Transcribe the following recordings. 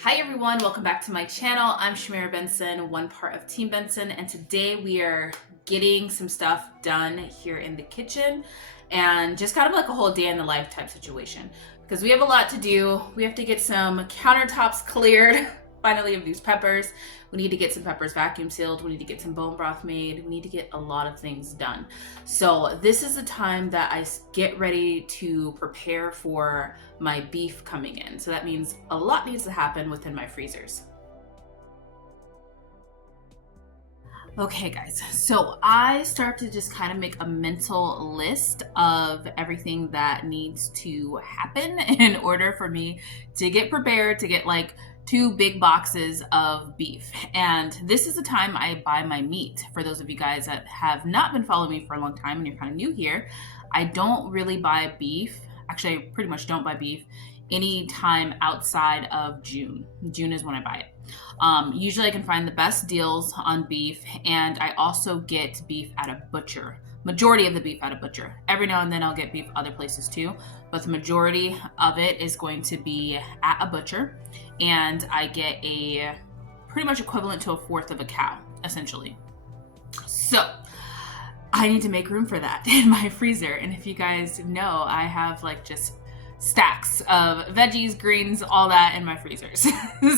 Hi everyone, welcome back to my channel. I'm Shamira Benson, one part of Team Benson, and today we are getting some stuff done here in the kitchen and just kind of like a whole day in the life type situation because we have a lot to do. We have to get some countertops cleared. Finally, of these peppers. We need to get some peppers vacuum sealed. We need to get some bone broth made. We need to get a lot of things done. So this is the time that I get ready to prepare for my beef coming in. So that means a lot needs to happen within my freezers. Okay guys, so I start to just kind of make a mental list of everything that needs to happen in order for me to get prepared to get like 2 big boxes of beef. And this is the time I buy my meat. For those of you guys that have not been following me for a long time and you're kind of new here, I don't really buy beef. Actually, I pretty much don't buy beef any time outside of June. June is when I buy it. Usually I can find the best deals on beef, and I also get beef at a butcher. Majority of the beef at a butcher. Every now and then I'll get beef other places too, but the majority of it is going to be at a butcher, and I get a pretty much equivalent to a fourth of a cow, essentially. So I need to make room for that in my freezer, and if you guys know, I have like just stacks of veggies, greens, all that in my freezers.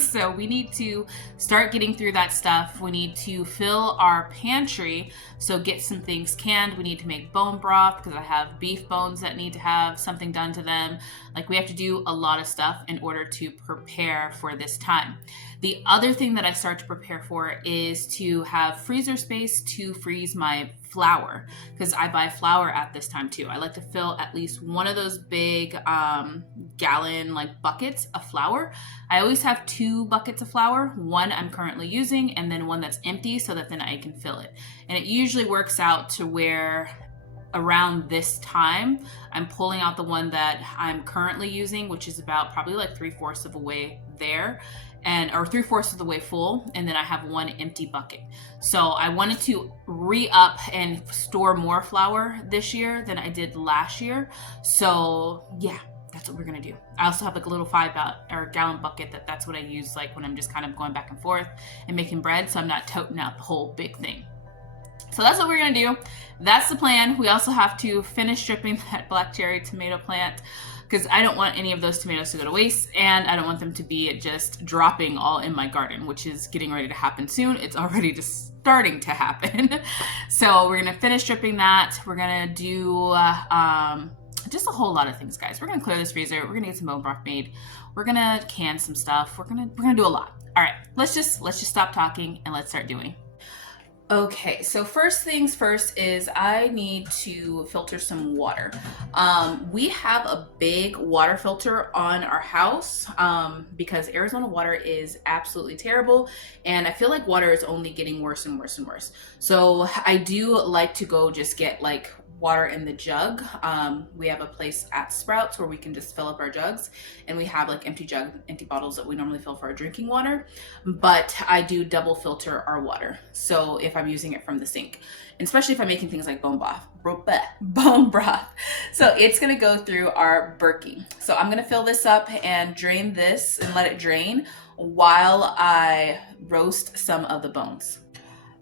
So we need to start getting through that stuff. We need to fill our pantry, so get some things canned. We need to make bone broth because I have beef bones that need to have something done to them. Like, we have to do a lot of stuff in order to prepare for this time. The other thing that I start to prepare for is to have freezer space to freeze my flour, because I buy flour at this time too. I like to fill at least one of those big gallon like buckets of flour. I always have 2 buckets of flour, one I'm currently using and then one that's empty, so that then I can fill it. And it usually works out to where around this time I'm pulling out the one that I'm currently using, which is about probably like 3/4 of the way there, or 3/4 of the way full, and then I have one empty bucket. So I wanted to re-up and store more flour this year than I did last year. So yeah, that's what we're gonna do. I also have like a little 5-gallon bucket that's what I use like when I'm just kind of going back and forth and making bread, so I'm not toting out the whole big thing. So that's what we're gonna do. That's the plan. We also have to finish stripping that black cherry tomato plant because I don't want any of those tomatoes to go to waste, and I don't want them to be just dropping all in my garden, which is getting ready to happen soon. It's already just starting to happen. So we're gonna finish stripping that. We're gonna do just a whole lot of things, guys. We're gonna clear this freezer. We're gonna get some bone broth made. We're gonna can some stuff. We're gonna do a lot. All right, let's just stop talking and let's start doing. Okay, so first things first is I need to filter some water. We have a big water filter on our house because Arizona water is absolutely terrible, and I feel like water is only getting worse and worse and worse. So I do like to go just get like water in the jug. We have a place at Sprouts where we can just fill up our jugs, and we have like empty bottles that we normally fill for our drinking water, but I do double filter our water. So if I'm using it from the sink, and especially if I'm making things like bone broth. So it's gonna go through our Berkey. So I'm gonna fill this up and drain this and let it drain while I roast some of the bones.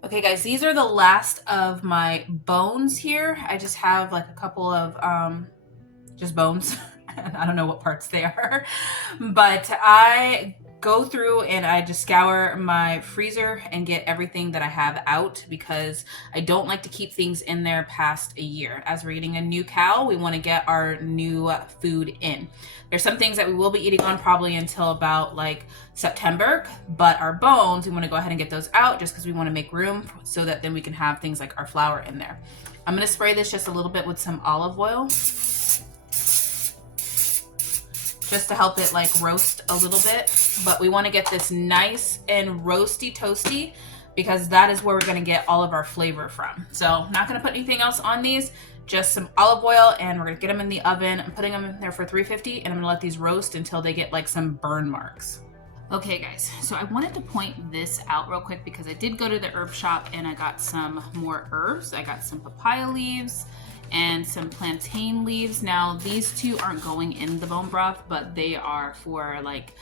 Okay guys, these are the last of my bones here. I just have like a couple of just bones. I don't know what parts they are, but I go through and I just scour my freezer and get everything that I have out, because I don't like to keep things in there past a year. As we're eating a new cow, we want to get our new food in. There's some things that we will be eating on probably until about like September, but our bones, we want to go ahead and get those out just because we want to make room so that then we can have things like our flour in there. I'm going to spray this just a little bit with some olive oil, just to help it like roast a little bit. But we want to get this nice and roasty toasty, because that is where we're going to get all of our flavor from. So I'm not going to put anything else on these, just some olive oil, and we're going to get them in the oven. I'm putting them in there for 350, and I'm going to let these roast until they get like some burn marks. Okay guys, so I wanted to point this out real quick because I did go to the herb shop and I got some more herbs. I got some papaya leaves and some plantain leaves. Now these two aren't going in the bone broth, but they are for like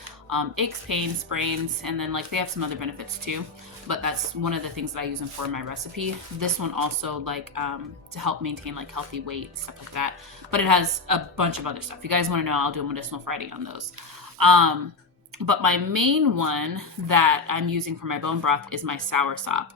aches, pains, sprains, and then like they have some other benefits too. But that's one of the things that I use them for in my recipe. This one also like to help maintain like healthy weight, stuff like that. But it has a bunch of other stuff. If you guys want to know, I'll do a medicinal Friday on those. But my main one that I'm using for my bone broth is my soursop.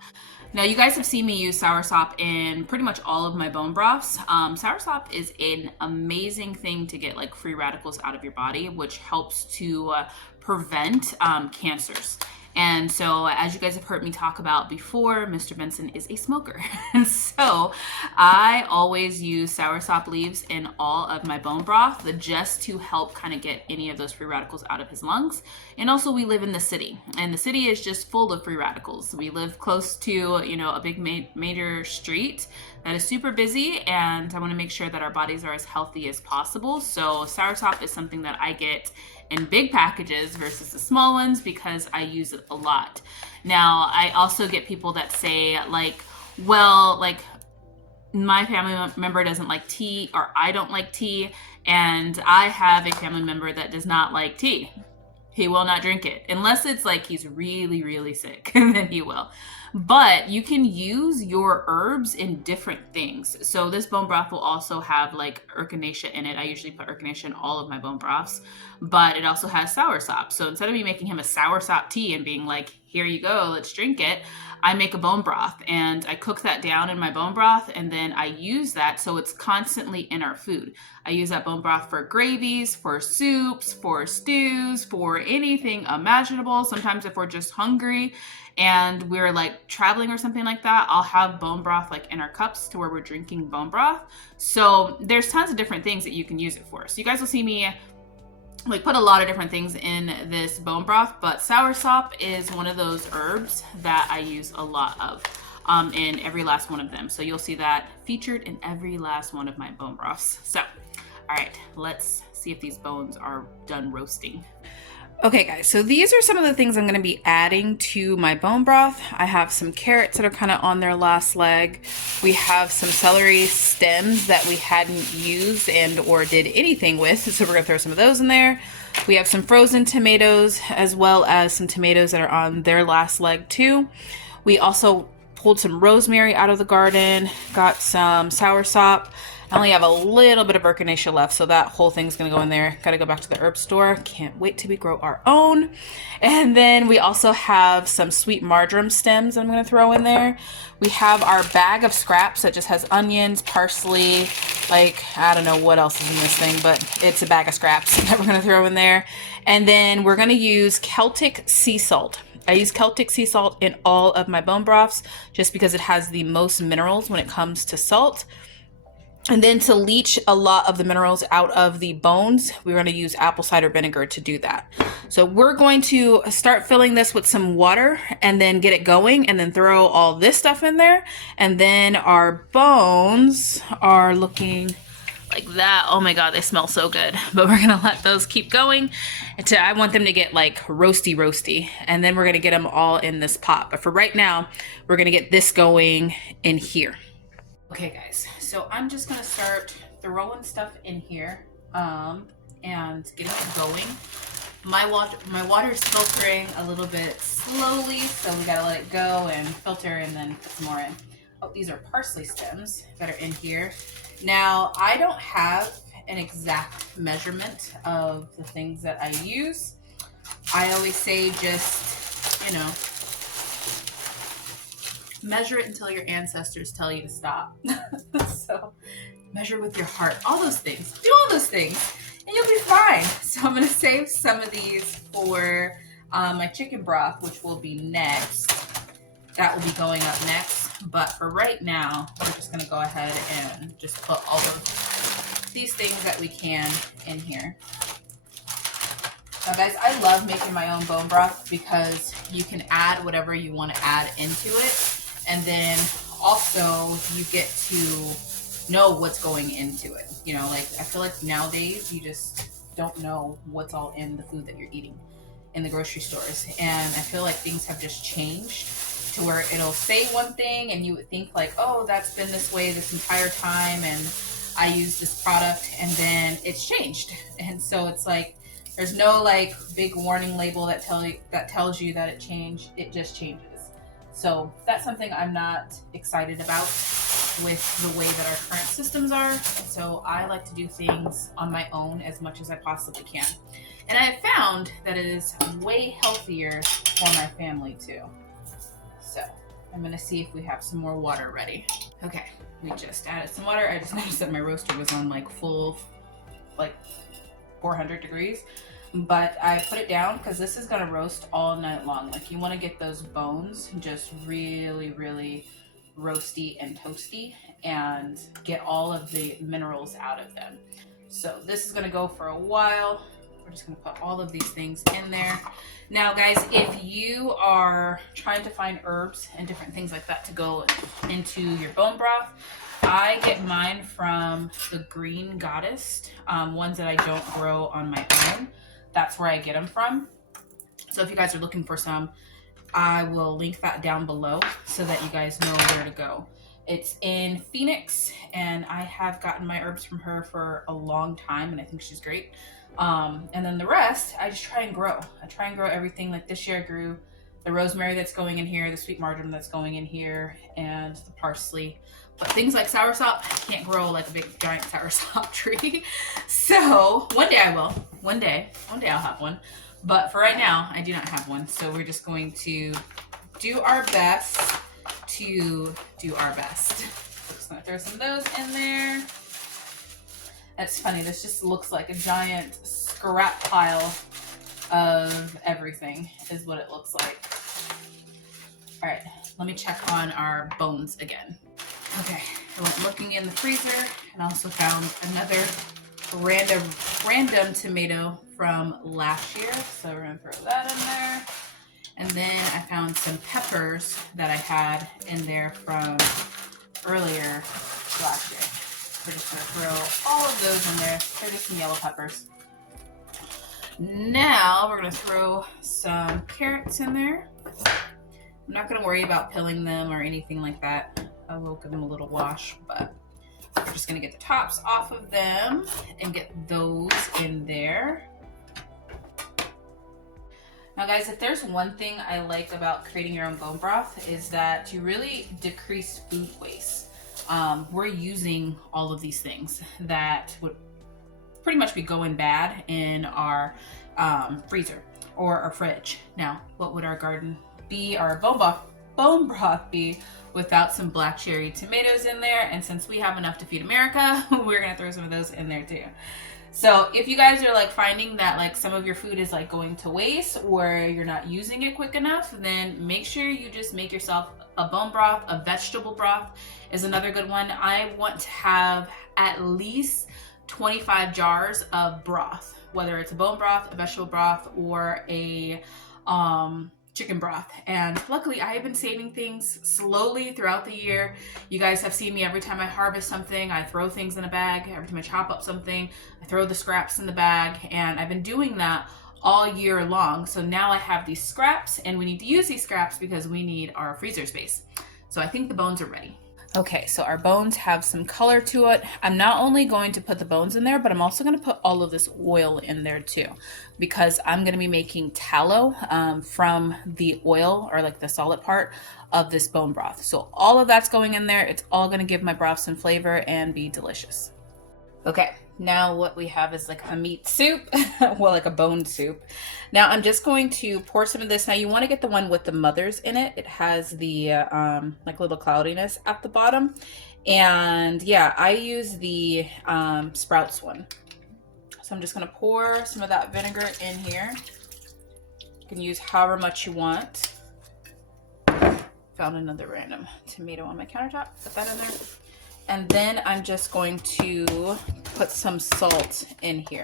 Now, you guys have seen me use soursop in pretty much all of my bone broths. Soursop is an amazing thing to get like free radicals out of your body, which helps to prevent cancers. And so, as you guys have heard me talk about before, Mr. Benson is a smoker. And so, I always use soursop leaves in all of my bone broth just to help kind of get any of those free radicals out of his lungs. And also, we live in the city, and the city is just full of free radicals. We live close to, you know, a big major street that is super busy, and I want to make sure that our bodies are as healthy as possible. So, soursop is something that I get in big packages versus the small ones because I use it a lot. Now, I also get people that say like, well, like my family member doesn't like tea, or I don't like tea, and I have a family member that does not like tea. He will not drink it unless it's like he's really, really sick, and then he will. But you can use your herbs in different things. So this bone broth will also have like echinacea in it. I usually put echinacea in all of my bone broths, but it also has soursop. So instead of me making him a soursop tea and being like, here you go, let's drink it, I make a bone broth and I cook that down in my bone broth, and then I use that so it's constantly in our food. I use that bone broth for gravies, for soups, for stews, for anything imaginable. Sometimes if we're just hungry and we're like traveling or something like that, I'll have bone broth like in our cups to where we're drinking bone broth. So there's tons of different things that you can use it for. So you guys will see me like put a lot of different things in this bone broth, but soursop is one of those herbs that I use a lot of in every last one of them. So you'll see that featured in every last one of my bone broths. So, all right, let's see if these bones are done roasting. Okay guys, so these are some of the things I'm going to be adding to my bone broth. I have some carrots that are kind of on their last leg. We have some celery stems that we hadn't used and or did anything with, so we're going to throw some of those in there. We have some frozen tomatoes as well as some tomatoes that are on their last leg too. We also pulled some rosemary out of the garden, got some soursop. I only have a little bit of echinacea left, so that whole thing's gonna go in there. Gotta go back to the herb store. Can't wait till we grow our own. And then we also have some sweet marjoram stems I'm gonna throw in there. We have our bag of scraps that just has onions, parsley, like, I don't know what else is in this thing, but it's a bag of scraps that we're gonna throw in there. And then we're gonna use Celtic sea salt. I use Celtic sea salt in all of my bone broths just because it has the most minerals when it comes to salt. And then to leach a lot of the minerals out of the bones, we're going to use apple cider vinegar to do that. So we're going to start filling this with some water and then get it going and then throw all this stuff in there. And then our bones are looking like that. Oh my God, they smell so good. But we're going to let those keep going until I want them to get like roasty. And then we're going to get them all in this pot. But for right now, we're going to get this going in here. Okay guys, so I'm just gonna start throwing stuff in here and getting it going. My water is filtering a little bit slowly, so we gotta let it go and filter and then put some more in. Oh, these are parsley stems that are in here. Now, I don't have an exact measurement of the things that I use. I always say just, you know, measure it until your ancestors tell you to stop. So measure with your heart, all those things, do all those things and you'll be fine. So I'm going to save some of these for my chicken broth, which will be next. That will be going up next. But for right now, we're just going to go ahead and just put all of these things that we can in here. Now guys, I love making my own bone broth because you can add whatever you want to add into it. And then also you get to know what's going into it. You know, like I feel like nowadays you just don't know what's all in the food that you're eating in the grocery stores. And I feel like things have just changed to where it'll say one thing and you would think like, oh, that's been this way this entire time. And I use this product and then it's changed. And so it's like, there's no like big warning label that tells you that it changed. It just changes. So that's something I'm not excited about with the way that our current systems are. So I like to do things on my own as much as I possibly can. And I have found that it is way healthier for my family too. So I'm gonna see if we have some more water ready. Okay, we just added some water. I just noticed that my roaster was on like full, like 400 degrees. But I put it down because this is gonna roast all night long. Like you wanna get those bones just really, really roasty and toasty and get all of the minerals out of them. So this is gonna go for a while. We're just gonna put all of these things in there. Now guys, if you are trying to find herbs and different things like that to go into your bone broth, I get mine from the Green Goddess, ones that I don't grow on my own. That's where I get them from. So if you guys are looking for some, I will link that down below so that you guys know where to go. It's in Phoenix, and I have gotten my herbs from her for a long time, and I think she's great. And then the rest, I just try and grow. I try and grow everything. Like this year I grew the rosemary that's going in here, the sweet marjoram that's going in here, and the parsley. But things like soursop, I can't grow like a big giant soursop tree. So one day I will. One day I'll have one. But for right now, I do not have one. So we're just going to do our best to do our best. Just gonna throw some of those in there. That's funny, this just looks like a giant scrap pile of everything is what it looks like. All right, let me check on our bones again. Okay, I went looking in the freezer and also found another random tomato from last year. So we're gonna throw that in there. And then I found some peppers that I had in there from earlier last year. We're just gonna throw all of those in there. They're just some yellow peppers. Now we're gonna throw some carrots in there. I'm not gonna worry about peeling them or anything like that. I will give them a little wash, but we're just gonna get the tops off of them and get those in there. Now guys, if there's one thing I like about creating your own bone broth is that you really decrease food waste. We're using all of these things that would pretty much be going bad in our freezer or our fridge. Now, what would our garden be, our bone broth be without some black cherry tomatoes in there? And since we have enough to feed America, we're gonna throw some of those in there too. So if you guys are like finding that like some of your food is like going to waste or you're not using it quick enough, then make sure you just make yourself a bone broth. A vegetable broth is another good one. I want to have at least 25 jars of broth, whether it's a bone broth, a vegetable broth, or a chicken broth. And luckily I have been saving things slowly throughout the year. You guys have seen me every time I harvest something, I throw things in a bag. Every time I chop up something, I throw the scraps in the bag, and I've been doing that all year long. So now I have these scraps, and we need to use these scraps because we need our freezer space. So I think the bones are ready. Okay, so our bones have some color to it. I'm not only going to put the bones in there, but I'm also going to put all of this oil in there too, because I'm going to be making tallow from the oil, or like the solid part of this bone broth. So all of that's going in there. It's all going to give my broth some flavor and be delicious. Okay, now what we have is like a meat soup, well, like a bone soup. Now I'm just going to pour some of this. Now you want to get the one with the mothers in it. It has the like little cloudiness at the bottom. And yeah, I use the sprouts one. So I'm just going to pour some of that vinegar in here. You can use however much you want. Found another random tomato on my countertop. Put that in there. And then I'm just going to put some salt in here.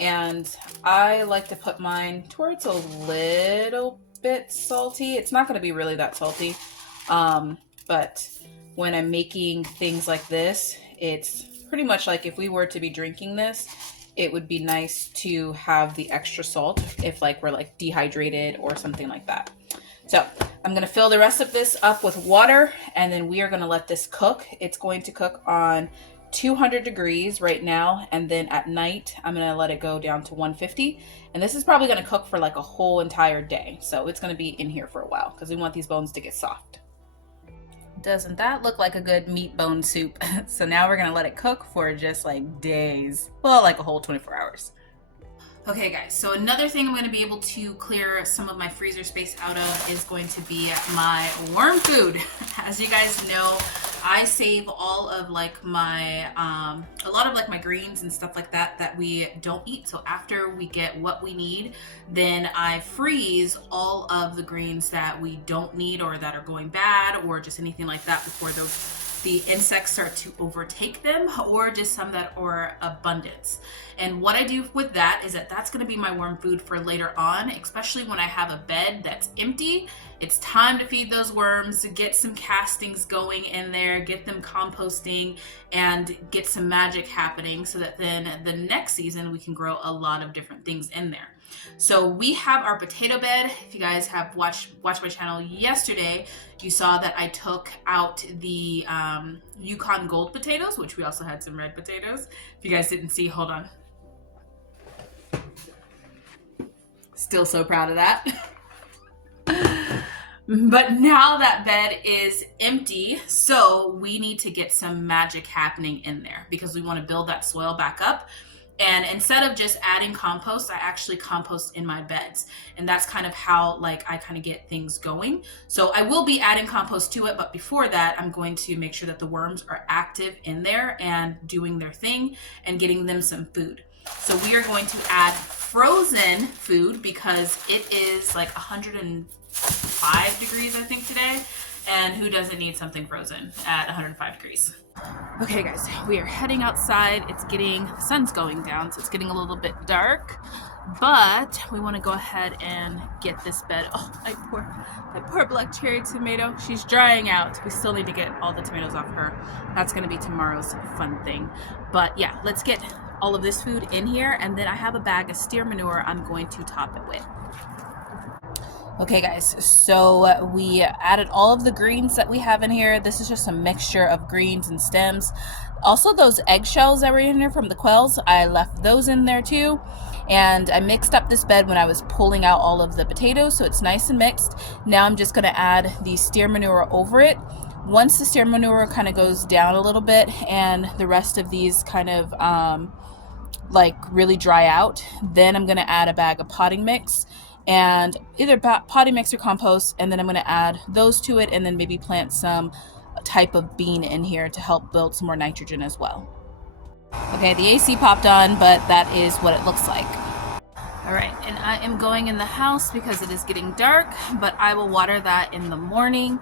And I like to put mine to where it's a little bit salty. It's not going to be really that salty. But when I'm making things like this, it's pretty much like if we were to be drinking this, it would be nice to have the extra salt if like we're like dehydrated or something like that. So I'm going to fill the rest of this up with water, and then we are going to let this cook. It's going to cook on 200 degrees right now, and then at night I'm gonna let it go down to 150. And this is probably gonna cook for like a whole entire day. So it's gonna be in here for a while because we want these bones to get soft. Doesn't that look like a good meat bone soup? So now we're gonna let it cook for just like days. Well, like a whole 24 hours. Okay guys, so another thing I'm going to be able to clear some of my freezer space out of is going to be my worm food. As you guys know, I save all of like my, a lot of like my greens and stuff like that that we don't eat. So after we get what we need, then I freeze all of the greens that we don't need or that are going bad or just anything like that before the insects start to overtake them, or just some that are abundance. And what I do with that is that's gonna be my worm food for later on, especially when I have a bed that's empty. It's time to feed those worms, get some castings going in there, get them composting, and get some magic happening so that then the next season we can grow a lot of different things in there. So we have our potato bed. If you guys have watched my channel yesterday, you saw that I took out the Yukon Gold potatoes, which we also had some red potatoes. If you guys didn't see, hold on. Still so proud of that. But now that bed is empty, so we need to get some magic happening in there because we want to build that soil back up. And instead of just adding compost, I actually compost in my beds. And that's kind of how like I kind of get things going. So I will be adding compost to it, but before that, I'm going to make sure that the worms are active in there and doing their thing and getting them some food. So we are going to add frozen food because it is like 105 degrees, I think, today. And who doesn't need something frozen at 105 degrees? Okay guys, we are heading outside. The sun's going down, so it's getting a little bit dark, but we want to go ahead and get this bed. Oh, my poor black cherry tomato. She's drying out. We still need to get all the tomatoes off her. That's going to be tomorrow's fun thing. But yeah, let's get all of this food in here, and then I have a bag of steer manure I'm going to top it with. Okay guys, so we added all of the greens that we have in here. This is just a mixture of greens and stems. Also those eggshells that were in here from the quails, I left those in there too. And I mixed up this bed when I was pulling out all of the potatoes, so it's nice and mixed. Now I'm just gonna add the steer manure over it. Once the steer manure kind of goes down a little bit and the rest of these kind of like really dry out, then I'm gonna add a bag of potting mix and either potting mix or compost, and then I'm going to add those to it and then maybe plant some type of bean in here to help build some more nitrogen as well. Okay, the AC popped on, but that is what it looks like. All right, and I am going in the house because it is getting dark, but I will water that in the morning.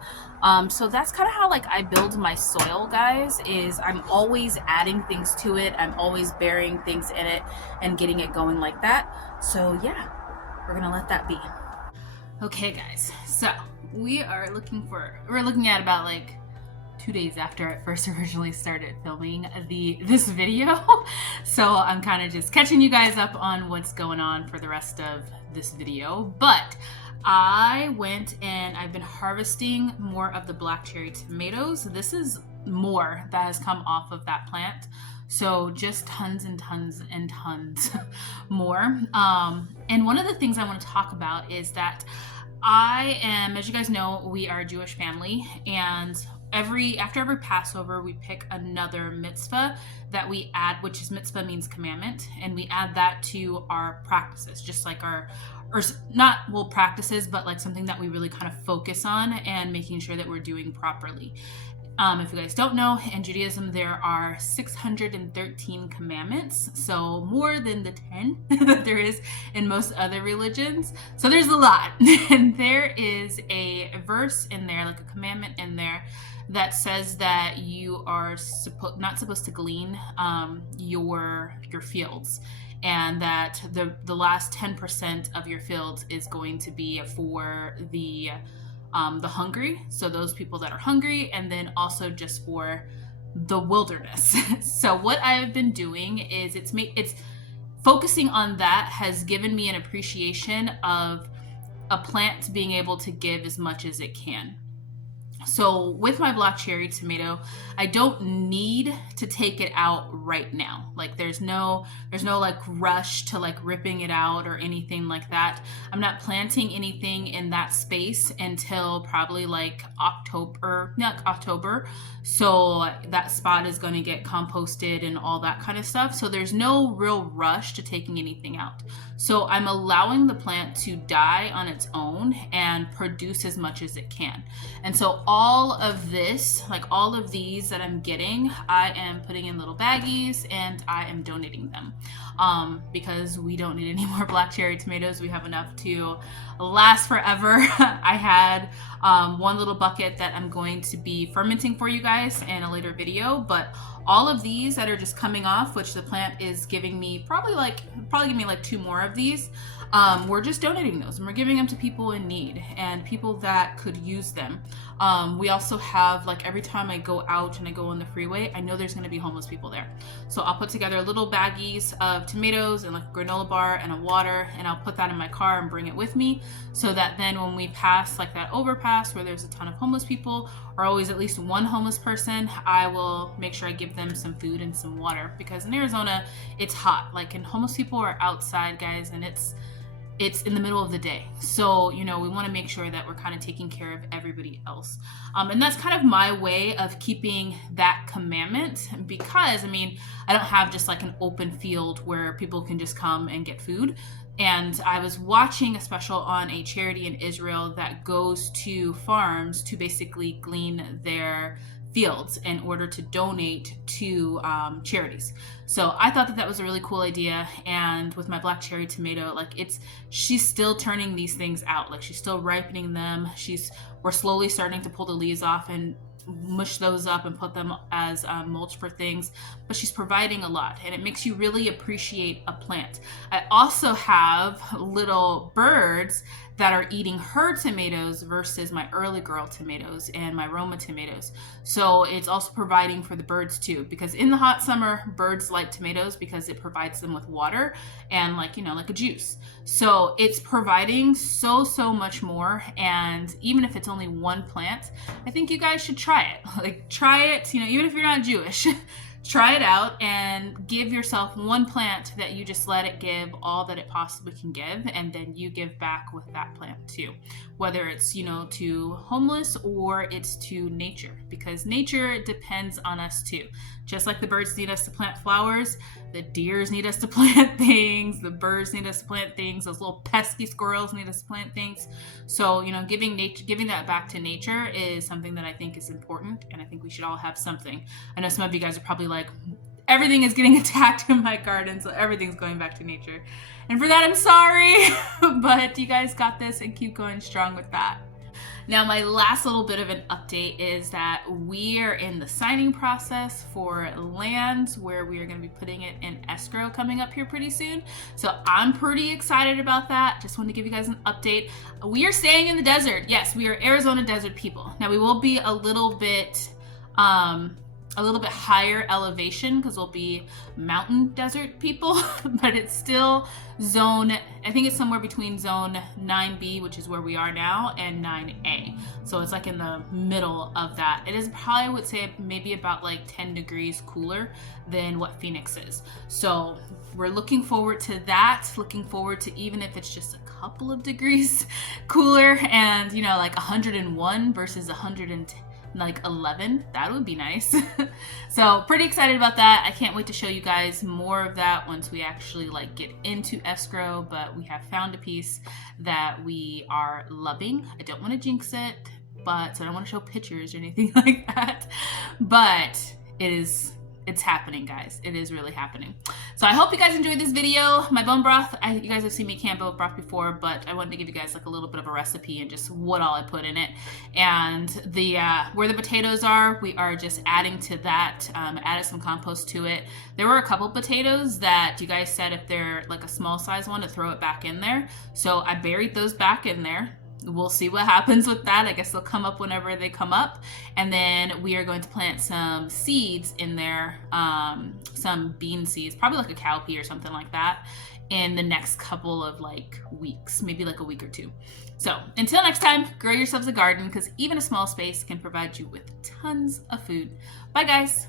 So that's kind of how like I build my soil, guys, is I'm always adding things to it. I'm always burying things in it and getting it going like that. So yeah. We're gonna let that be. Okay guys, so we're looking at about like 2 days after I first originally started filming this video. So I'm kind of just catching you guys up on what's going on for the rest of this video. But I went and I've been harvesting more of the black cherry tomatoes. This is more that has come off of that plant. So just tons and tons and tons more. And one of the things I want to talk about is that I am, as you guys know, we are a Jewish family, and after every Passover, we pick another mitzvah that we add, which is mitzvah means commandment, and we add that to our practices, just like practices, but like something that we really kind of focus on and making sure that we're doing properly. If you guys don't know, in Judaism, there are 613 commandments, so more than the 10 that there is in most other religions. So there's a lot. And there is a verse in there, like a commandment in there, that says that you are not supposed to glean your fields, and that the last 10% of your fields is going to be for the hungry, so those people that are hungry, and then also just for the wilderness. So what I've been doing is it's focusing on that has given me an appreciation of a plant being able to give as much as it can. So with my black cherry tomato, I don't need to take it out right now. Like there's no like rush to like ripping it out or anything like that. I'm not planting anything in that space until probably like October, not October. So that spot is going to get composted and all that kind of stuff. So there's no real rush to taking anything out. So I'm allowing the plant to die on its own and produce as much as it can. And so all of this, like all of these that I'm getting, I am putting in little baggies and I am donating them because we don't need any more black cherry tomatoes. We have enough to last forever. I had one little bucket that I'm going to be fermenting for you guys in a later video, but all of these that are just coming off, which the plant is giving me probably give me like 2 more of these. We're just donating those and we're giving them to people in need and people that could use them. We also have, like, every time I go out and I go on the freeway, I know there's going to be homeless people there. So I'll put together little baggies of tomatoes and like a granola bar and a water, and I'll put that in my car and bring it with me so that then when we pass like that overpass where there's a ton of homeless people, or always at least one homeless person, I will make sure I give them some food and some water, because in Arizona it's hot, like, and homeless people are outside, guys, and it's in the middle of the day. So, you know, we want to make sure that we're kind of taking care of everybody else. And that's kind of my way of keeping that commandment, because, I mean, I don't have just like an open field where people can just come and get food. And I was watching a special on a charity in Israel that goes to farms to basically glean their fields in order to donate to charities. So I thought that that was a really cool idea. And with my black cherry tomato, like, she's still turning these things out. Like, she's still ripening them. We're slowly starting to pull the leaves off and mush those up and put them as mulch for things, but she's providing a lot, and it makes you really appreciate a plant. I also have little birds that are eating her tomatoes versus my early girl tomatoes and my Roma tomatoes. So it's also providing for the birds too, because in the hot summer, birds like tomatoes because it provides them with water and, like, you know, like a juice. So it's providing so much more. And even if it's only one plant, I think you guys should try it. Like, try it, you know, even if you're not Jewish. Try it out and give yourself one plant that you just let it give all that it possibly can give, and then you give back with that plant too. Whether it's, you know, to homeless or it's to nature, because nature depends on us too. Just like the birds need us to plant flowers, the deers need us to plant things, the birds need us to plant things, those little pesky squirrels need us to plant things. So, you know, giving that back to nature is something that I think is important, and I think we should all have something. I know some of you guys are probably like, everything is getting attacked in my garden, so everything's going back to nature. And for that, I'm sorry, but you guys got this, and keep going strong with that. Now, my last little bit of an update is that we are in the signing process for land where we are going to be putting it in escrow coming up here pretty soon. So I'm pretty excited about that. Just wanted to give you guys an update. We are staying in the desert. Yes, we are Arizona desert people. Now, we will be a little bit higher elevation because we'll be mountain desert people, but it's still zone, I think it's somewhere between zone 9B, which is where we are now, and 9A. So it's like in the middle of that. It is probably, I would say, maybe about like 10 degrees cooler than what Phoenix is. So we're looking forward to that, looking forward to, even if it's just a couple of degrees cooler, and, you know, like 101 versus 110. Like 11, that would be nice. So pretty excited about that. I can't wait to show you guys more of that once we actually like get into escrow, but we have found a piece that we are loving. I don't want to jinx it, but so I don't want to show pictures or anything like that, but it's happening, guys. It is really happening. So I hope you guys enjoyed this video. My bone broth, you guys have seen me can bone broth before, but I wanted to give you guys like a little bit of a recipe and just what all I put in it. And the where the potatoes are, we are just adding to that. Added some compost to it. There were a couple potatoes that you guys said if they're like a small size one to throw it back in there. So I buried those back in there. We'll see what happens with that. I guess they'll come up whenever they come up. And then we are going to plant some seeds in there, some bean seeds, probably like a cowpea or something like that. in the next couple of like weeks, maybe like a week or two. So until next time, grow yourselves a garden, because even a small space can provide you with tons of food. Bye guys.